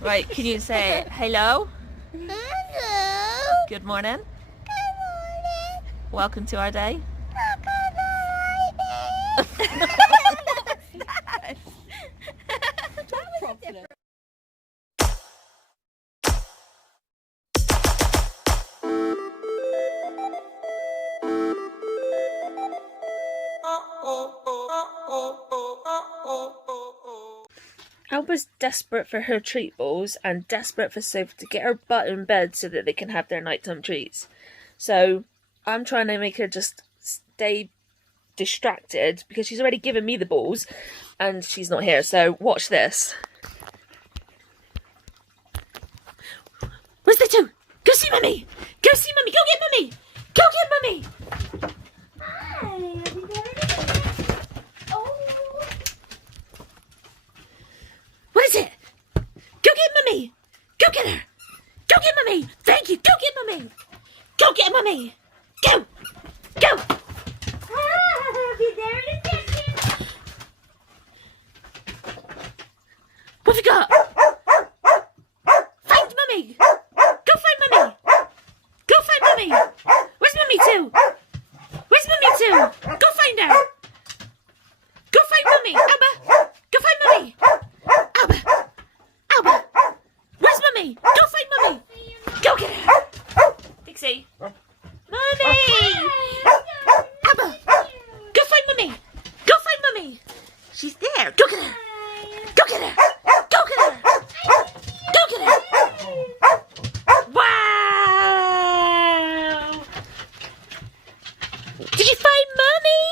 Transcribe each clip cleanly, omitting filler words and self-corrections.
Right, can you say hello? Hello. Good morning. Good morning. Welcome to our day. Alba's desperate for her treat balls and desperate for Sophie to get her butt in bed so that they can have their nighttime treats. So I'm trying to make her just stay distracted because she's already given me the balls and she's not here. So watch this. Where's the two? Go see mummy! Go see mummy! Go get mummy! Go get mummy! Hi. Oh. What is it? Go get mummy! Go get her! Go get mummy! Thank you! Go get mummy! Go get mummy! Go! Go! I'll be there in a second. What have you got? Find mummy! Go find mummy! Go find mummy! Where's mummy too? Where's mummy too? Go find her! Go find mummy! Alba! Go find mummy! Alba! Alba! Where's mummy? Go find mummy! Go get her! Dixie! Mummy! Alba! Go find mummy! Go find mummy! She's there! Go get her! Go get her! Go get her! Go get her! Wow! Did you find mummy?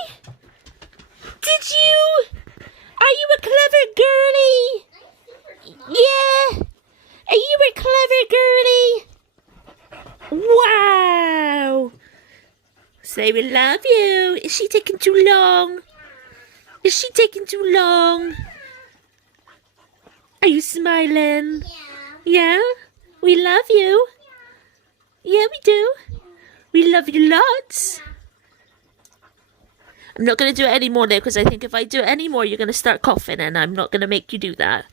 Did you? Are you a clever girly? Yeah. Are you a clever girly? Wow. Say we love you. Is she taking too long? Is she taking too long? Are you smiling? Yeah? We love you. Yeah, we do. We love you lots. I'm not going to do it anymore though, because I think if I do it anymore, you're going to start coughing, and I'm not going to make you do that.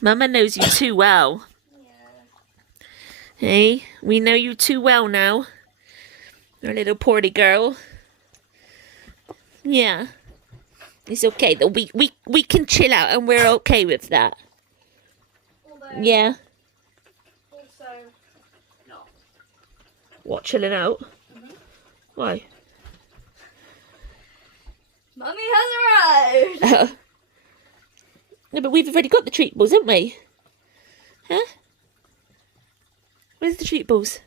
Mama knows you too well. Hey, we know you too well now. Our little porty girl. Yeah. It's okay though. We can chill out and we're okay with that. Although, Yeah. also, not. What, chilling out? Why? Mummy has arrived. No, but we've already got the treat balls, haven't we? Huh? Where's the treat balls?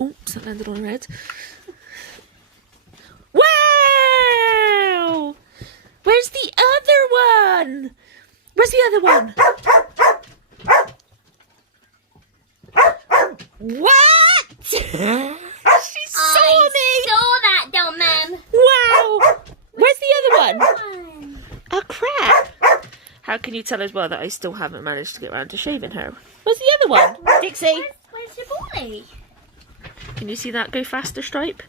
Oops, that landed on her head. Wow! Where's the other one? Where's the other one? What? She saw me! Saw that, don't ma'am. Wow! Where's the other one? Oh, crap. How can you tell as well that I still haven't managed to get around to shaving her? Where's the other one? Dixie? Where's your boy? Can you see that go faster stripe?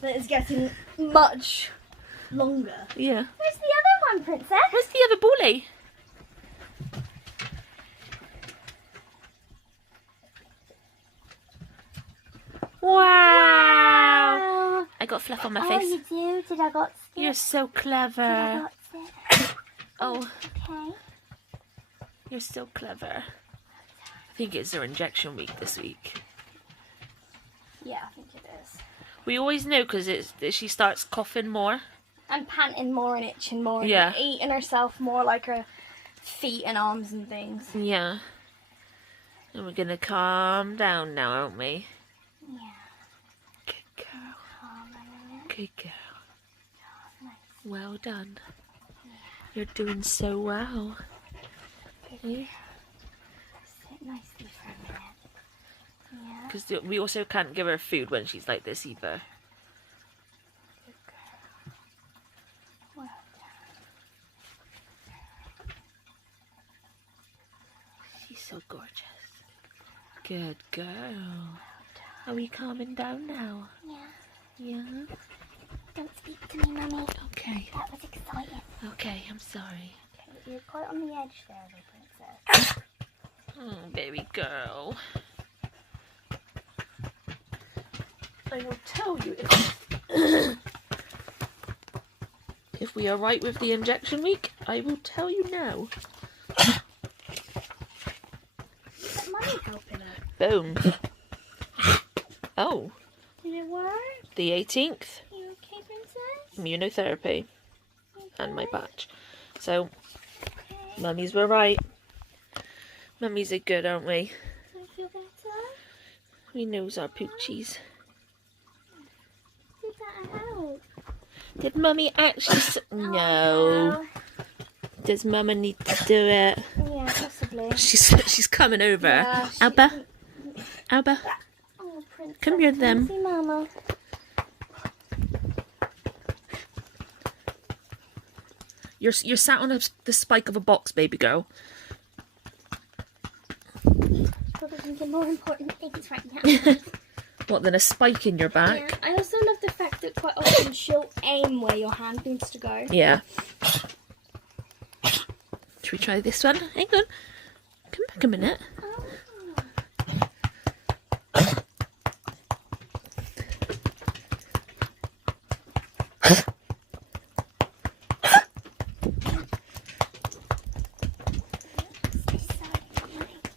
That is getting much longer. Yeah. Where's the other one, Princess? Where's the other bully? Wow. I got fluff on my face. you do? Did I got sick? You're so clever. Oh, Okay. you're so clever. I think it's her injection week this week. Yeah, I think it is. We always know because she starts coughing more. And panting more and itching more. Yeah. And eating herself more, like her feet and arms and things. Yeah. And we're going to calm down now, aren't we? Yeah. Good girl. Good girl. Well done. You're doing so well. Sit nicely for a minute. Yeah. Because we also can't give her food when she's like this either. Good girl. Well done. She's so gorgeous. Good girl. girl. Are we calming down now? Yeah. Yeah? Don't speak to me, Mummy. Okay. That was exciting. Okay, I'm sorry. Okay, you're quite on the edge there, little princess. Oh, baby girl. I will tell you if we are right with the injection week. I will tell you now. Is Mummy helping her? Boom. Oh, Did it work? the 18th. You okay, princess? Immunotherapy. And my batch. So, Okay. mummies were right. Mummies are good, aren't we? Do I feel better? We knows our poochies. Did that help? Did mummy actually... No. Does mama need to do it? Yeah, possibly. She's coming over. Yeah, Alba. Alba. Oh, princess. Come here then. See Mama. You're sat on the spike of a box, baby girl. Probably thinking more important things right now. What, than a spike in your back? Yeah, I also love the fact that quite often she'll aim where your hand needs to go. Yeah. Should we try this one? Hang on. Come back a minute. Oh.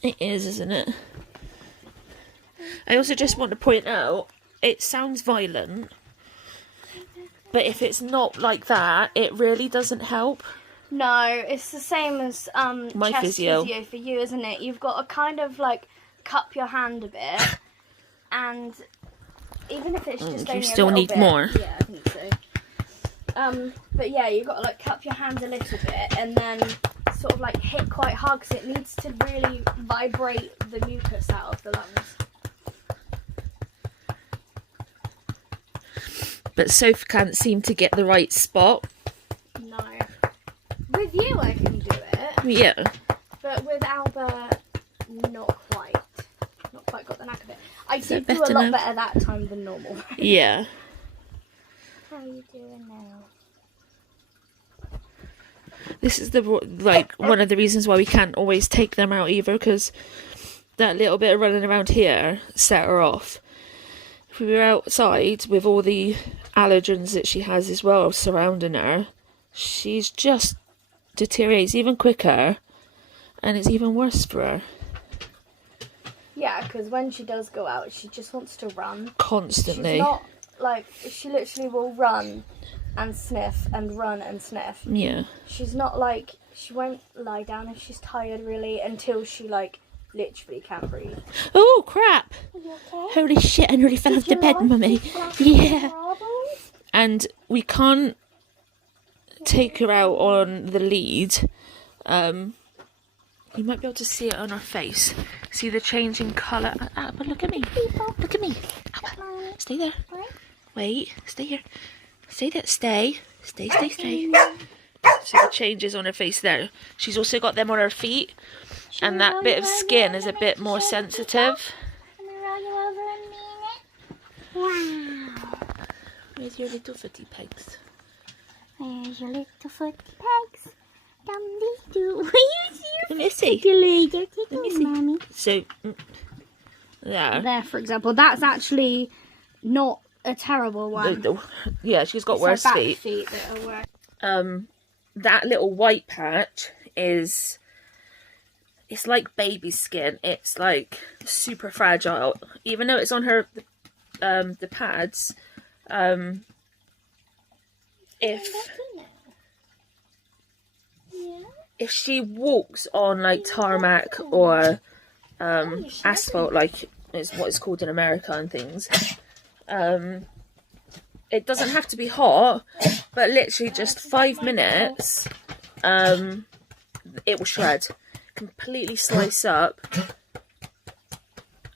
It is, isn't it? I also just want to point out, it sounds violent, but if it's not like that, it really doesn't help. No, it's the same as My chest physio for you, isn't it? You've got to kind of like cup your hand a bit, and even if it's just you only still a little need bit, more. Yeah, I think so. But yeah, you've got to like cup your hand a little bit, and then sort of like hit quite hard because it needs to really vibrate the mucus out of the lungs. But Sophie can't seem to get the right spot. No. With you, I can do it. Yeah. But with Alba, not quite. Not quite got the knack of it. I Is did that do a better lot now? better that time than normal. Yeah. How are you doing now? This is one of the reasons why we can't always take them out either, because that little bit of running around here set her off. If we were outside with all the allergens that she has as well surrounding her, she's just deteriorates even quicker, and it's even worse for her. Yeah, because when she does go out, she just wants to run. Constantly. She's not, like, she literally will run and sniff and run and sniff. Yeah. She's not like, she won't lie down if she's tired really until she, like, literally can't breathe. Oh, crap! Are you okay? Holy shit, I nearly fell off the bed, mummy. Yeah. And we can't take her out on the lead. You might be able to see it on her face. See the change in colour. But look at me. Look at me. Stay there. Wait. Stay here. Stay there. Stay. Stay. See the changes on her face there. She's also got them on her feet. And that bit of skin is a bit more sensitive. Let me roll you over a minute. Wow. Where's your little footy pegs? There's your little footy pegs. Dum-dee-doo. Let me see. Let me see. Mommy. So, there. There, for example, that's actually not a terrible one. Yeah, she's got It's worse her back feet. that are worse. That little white patch is, it's like baby skin. It's like super fragile. Even though it's on her, the pads, if she walks on like tarmac or asphalt, like is what it's called in America and things, it doesn't have to be hot, but literally just 5 minutes, it will shred, completely slice up.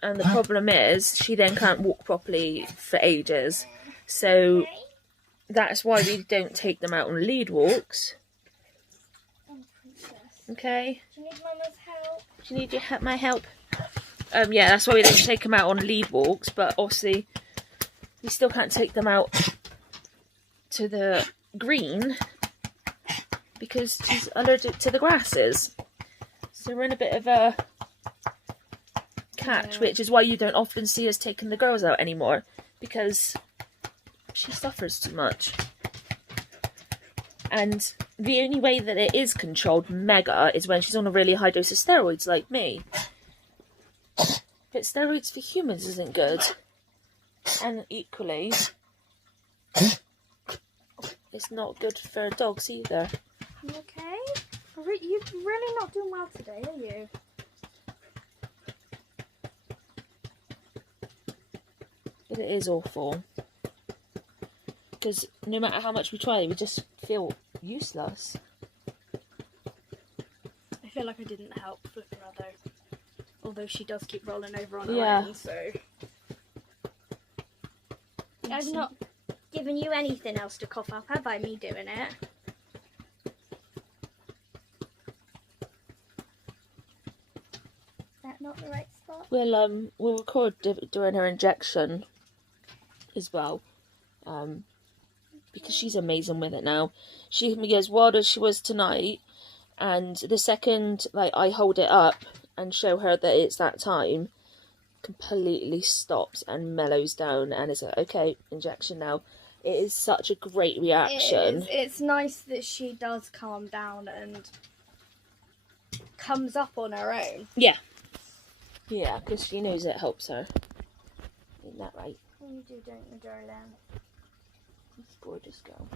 And the problem is she then can't walk properly for ages. So that's why we don't take them out on lead walks. Okay. Do you need Mama's help? Do you need my help? yeah, that's why we don't take them out on lead walks, but obviously we still can't take them out to the green because she's allergic to the grasses. So we're in a bit of a catch, which is why you don't often see us taking the girls out anymore, because she suffers too much. And the only way that it is controlled mega is when she's on a really high dose of steroids like me. But steroids for humans isn't good. And equally, it's not good for dogs either. You okay? You're really not doing well today, are you? But it is awful. Because no matter how much we try, we just feel useless. I feel like I didn't help flipping her though. Although she does keep rolling over on her own, so... I've not given you anything else to cough up, have I, me doing it? Is that not the right spot? We'll record during her injection as well. Because she's amazing with it now. She can be as wild as she was tonight, and the second I hold it up and show her that it's that time, completely stops and mellows down and is like, okay, injection now. It is such a great reaction. It's nice that she does calm down and comes up on her own. Yeah, because she knows it helps her. Isn't that right? You do, don't you, darling? This gorgeous girl.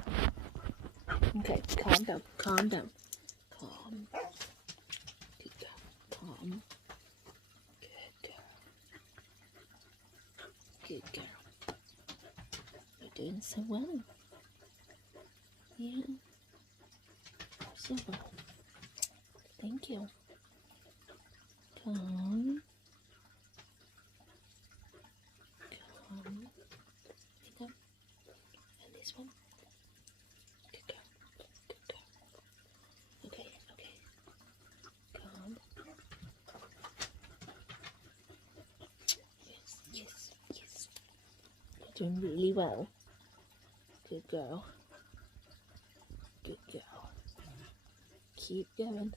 Okay, calm down, calm down. Calm. Good girl. Calm. Good girl. Good girl. You're doing so well. Yeah. So well. Thank you. Calm. Calm. Pick up. And this one. Good girl. Good girl. Okay, okay. Calm. Yes, yes, yes. You're doing really well. Good girl. Good girl. Keep going.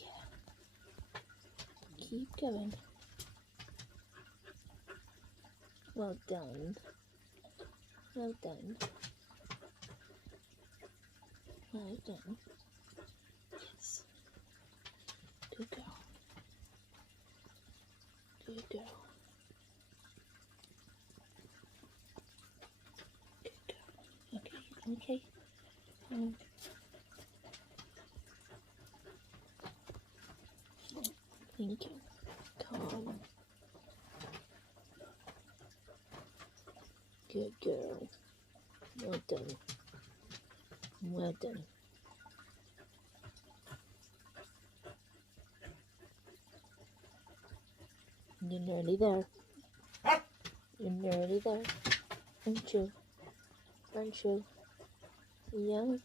Yeah. Keep going. Well done. Well done. Well done. Yes. Good girl. Good girl. Good girl. Okay, okay. Thank you. Calm. Good girl. Well done. Well done. You're nearly there. You're nearly there. Aren't you? Aren't you? Yeah.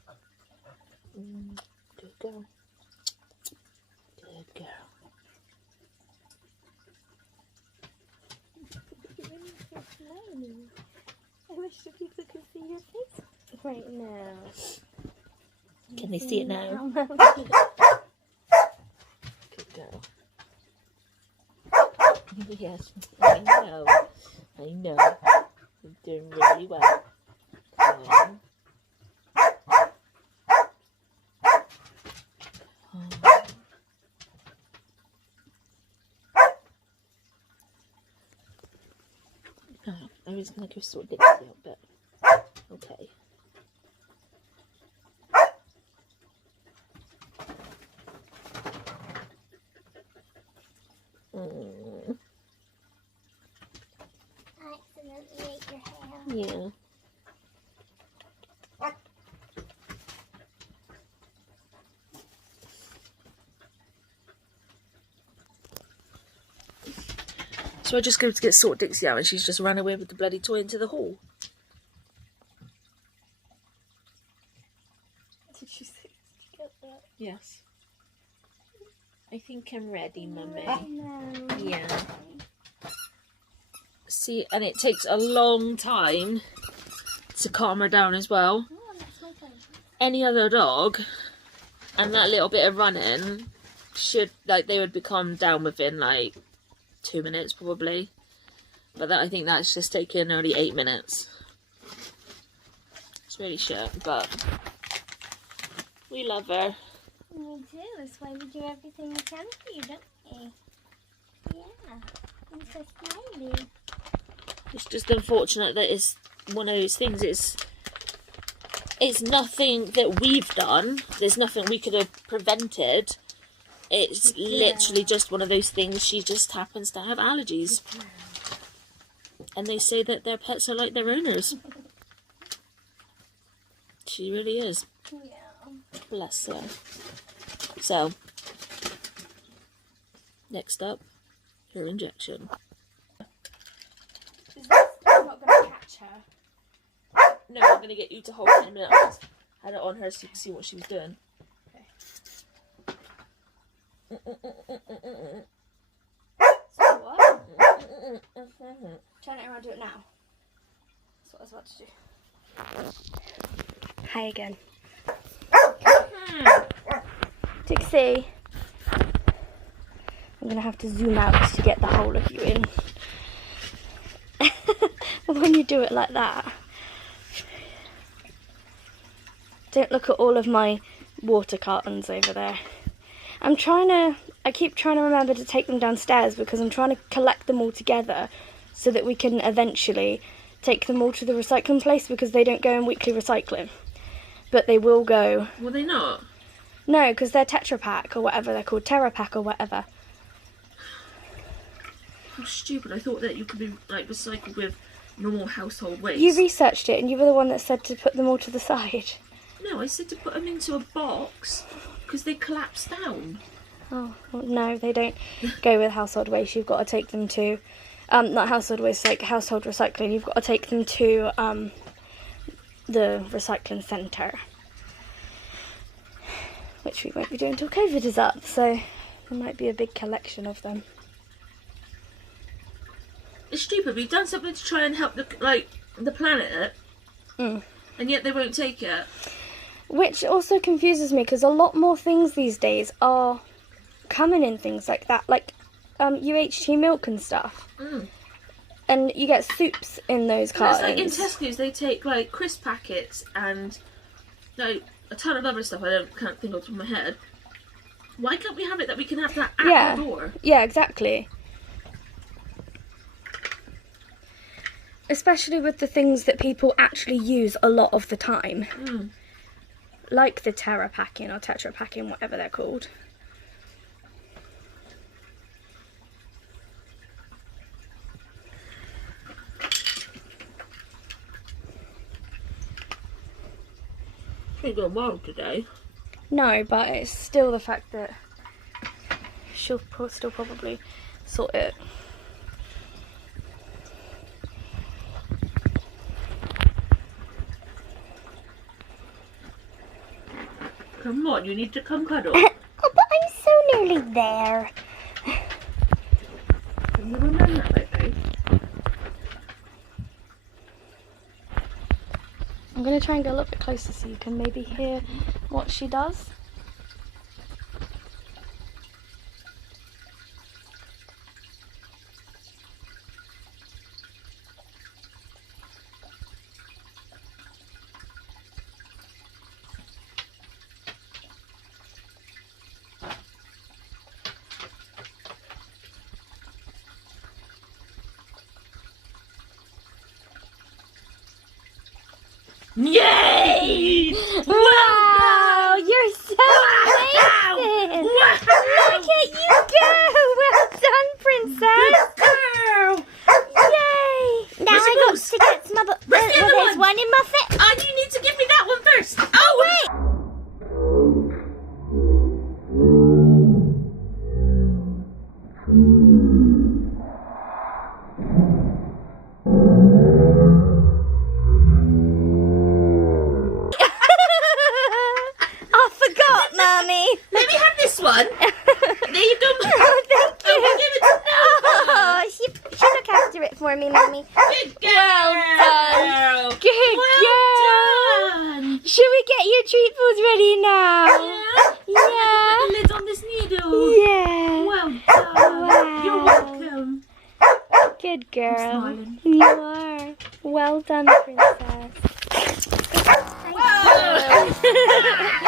Good girl. Good girl. I wish the people could see your face right now. Can they see it now? Good girl. Yes, I know. I know. You're doing really well. Calm. I was going to go sort Dixie out, but okay. I accidentally ate your hair. Yeah. So I just go to get sort Dixie out and she's just ran away with the bloody toy into the hall. Did you get that? Yes. I think think I'm ready, Mummy. No. Yeah. See, and it takes a long time to calm her down as well. Oh, that's my turn. Any other dog, and that little bit of running should, like, they would be calmed down within like 2 minutes probably. But I think that's just taken only 8 minutes. It's really shit, but we love her. We do. That's why we do everything we can for you, don't we? Yeah. I'm so smiley. It's just unfortunate that it's one of those things. It's nothing that we've done. There's nothing we could have prevented. It's literally just one of those things. She just happens to have allergies. And they say that their pets are like their owners. She really is. Yeah. Bless her. So, next up, her injection. Is this not going to catch her? No, I'm going to get you to hold it in a minute. I just had it on her so you can see what she was doing. So what? Turn it around, do it now. That's what I was about to do. Hi again. Dixie. I'm going to have to zoom out to get the whole of you in. When you do it like that. Don't look at all of my water cartons over there. I keep trying to remember to take them downstairs because I'm trying to collect them all together so that we can eventually take them all to the recycling place because they don't go in weekly recycling. But they will go. Will they not? No, because they're Tetra Pak or whatever they're called, Terra Pak or whatever. How stupid. I thought that you could be like recycled with normal household waste. You researched it and you were the one that said to put them all to the side. No, I said to put them into a box because they collapse down. Oh, well, no, they don't go with household waste. You've got to take them to, not household waste, like household recycling. You've got to take them to the recycling centre, which we won't be doing until COVID is up. So there might be a big collection of them. It's stupid. We've done something to try and help the planet, and yet they won't take it. Which also confuses me because a lot more things these days are coming in things like that, like UHT milk and stuff. And you get soups in those cartons. It's like in Tesco's they take like crisp packets and like a ton of other stuff can't think off the top of my head. Why can't we have it that we can have that at the door? Yeah, exactly. Especially with the things that people actually use a lot of the time. Like the Terra Packing or Tetra Packing, whatever they're called. Ain't going wild today. No, but it's still the fact that she'll still probably sort it. Come on, you need to come cuddle. Oh, but I'm so nearly there. Can you remember that, baby? I'm going to try and go a little bit closer so you can maybe hear what she does. Yay! Wow, you're so amazing! Look at you go! Well done, princess! Girl! Yay! Now I got to get some other... Where's the other there's one in my face. Oh, you need to give me that one first. Oh, wait! I forgot, Mummy. Let me have this one. There you go, do it for me, Mummy. Good girl. Well done. Good Well girl. done. Should we get your treat balls ready now? Yeah. Put the lid on this needle. Yeah. Well done. Wow. You're welcome. Good girl. I'm smiling. You are. Well done, princess. Whoa.